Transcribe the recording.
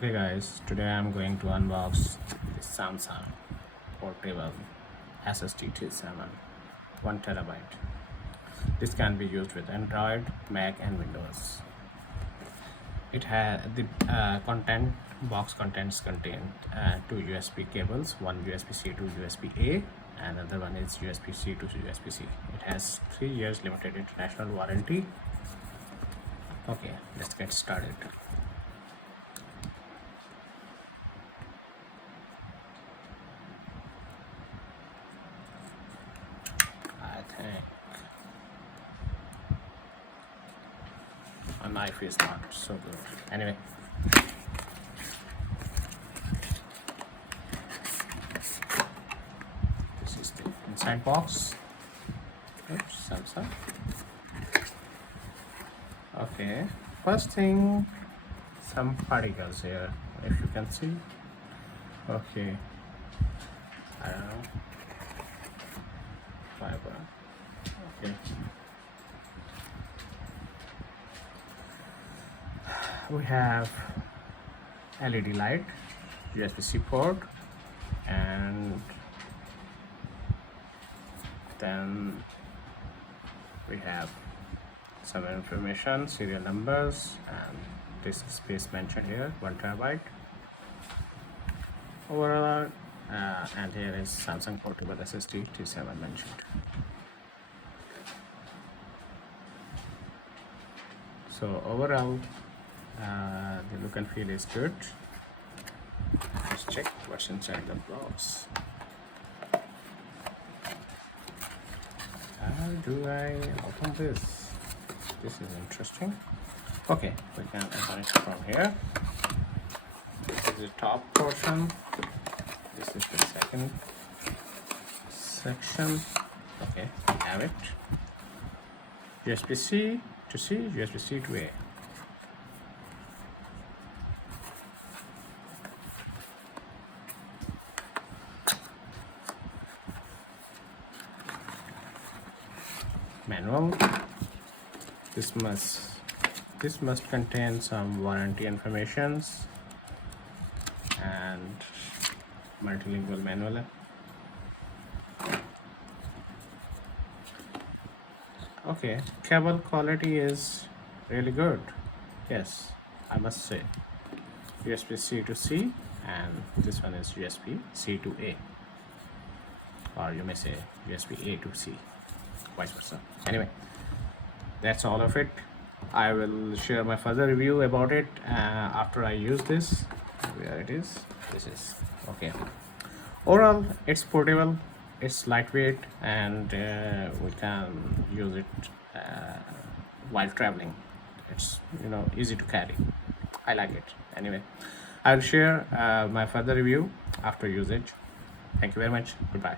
Okay guys, today I'm going to unbox the Samsung portable SSD T7 1 terabyte. This can be used with Android, Mac and Windows. It has the box contents contain two USB cables, one USB-C to USB-A and another one is USB-C to USB-C. It has 3 years limited international warranty. Okay, let's get started. I think my knife is not so good. Anyway, this is the inside box. Oops, Samsung. Okay, first thing, some particles here, if you can see. Okay, I don't know, fiber. Okay, we have LED light, USB-C port, and then we have some information, serial numbers, and disk space mentioned here, 1 terabyte overall, and here is Samsung portable SSD T7 mentioned. So overall, the look and feel is good. Let's check what's inside the box. How do I open this? This is interesting. Okay, we can open it from here. This is the top portion. This is the second section. Okay, we have it. USB-C to C, USB-C to A. Manual. This must contain some warranty informations and multilingual manual. Okay, cable quality is really good. Yes, I must say. USB-C to C, and this one is USB-C to A, or you may say USB-A to C, vice versa. Anyway, that's all of it. I will share my further review about it after I use this. Where it is? This is okay. Overall, it's portable, it's lightweight, and we can use it while traveling. It's easy to carry. I like it. Anyway, I'll share my further review after usage. Thank you very much. Goodbye.